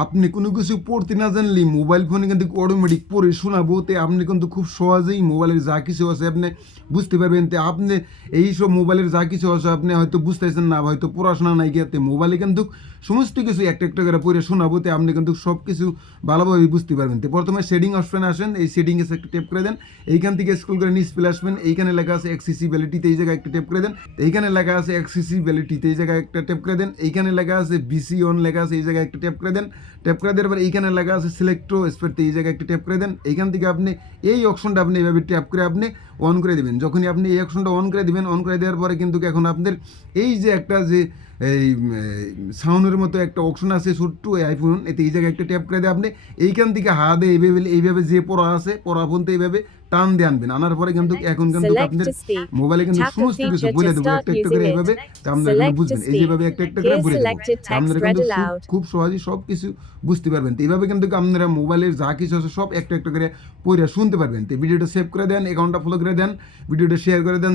আপনি কোনো কিছু পড়তে না জানলে মোবাইল ফোনে কিন্তু অটোমেটিক পড়ে শোনাবো, তে আপনি কিন্তু খুব সহজেই মোবাইলের যা কিছু আছে আপনি বুঝতে পারবেন। তে আপনি এই সব মোবাইলের যা কিছু আছে আপনি হয়তো বুঝতেছেন না, হয়তো পড়াশোনা নাই গিয়ে মোবাইলে কিন্তু সমস্ত কিছু একটা একটা করে পড়ে শোনাবো, তে আপনি কিন্তু সব কিছু ভালোভাবে বুঝতে পারবেন। তো প্রথমে শেডিং অপশনে আসেন, এই শেডিংয়ে একটা টেপ করে দেন, এইখান থেকে স্ক্রল করে নিচ চলে আসবেন, এইখানে লেখা আছে অ্যাক্সেসিবিলিটিতে, এই জায়গায় একটা টেপ করে দেন, এইখানে লেখা আছে অ্যাক্সেসিবিলিটিতে, এই জায়গায় একটা টেপ করে দেন, এইখানে লেখা আছে বিসি অন লেখা আছে, এই জায়গায় একটা টেপ করে দেন, ট্যাপ করে দেওয়ার পর এইখানে লেখা আছে সিলেক্টো স্পেট, এই জায়গায় একটা ট্যাপ করে দেন। এইখান থেকে আপনি এই অপশনটা আপনি এইভাবে ট্যাপ করে আপনি অন করে দেবেন। যখনই আপনি এই অপশনটা অন করে দিবেন, অন করে দেওয়ার পরে কিন্তু এখন আপনাদের এই যে একটা যে এই সাউন্ডের মতো একটা অপশন আছে ছোট্ট এই আইফোন, এতে এই জায়গায় একটা ট্যাপ করে দিয়ে আপনি এইখান থেকে হাতে এইভাবে যে পড়া আছে পড়া ফোনতে এইভাবে টান দিয়ে আনবেন। আনার পরে কিন্তু এখন কিন্তু Select আপনাদের to speak. মোবাইলে কিন্তু Tap the সমস্ত কিছু feature to বলে দেবো start একটা একটা using করে it. এইভাবে, তা আপনারা কিন্তু Select to বুঝবেন। এই speak. যেভাবে একটা একটা করে Here's বলে দেবো, selected তা text আপনারা read কিন্তু aloud. খুব সহজেই সব কিছু বুঝতে পারবেন। তো এইভাবে কিন্তু আপনারা মোবাইলের যা কিছু আছে সব একটা একটা করে পড়ে শুনতে পারবেন। তো ভিডিওটা সেভ করে দেন, অ্যাকাউন্টটা ফলো করে দেন, ভিডিওটা শেয়ার করে দেন।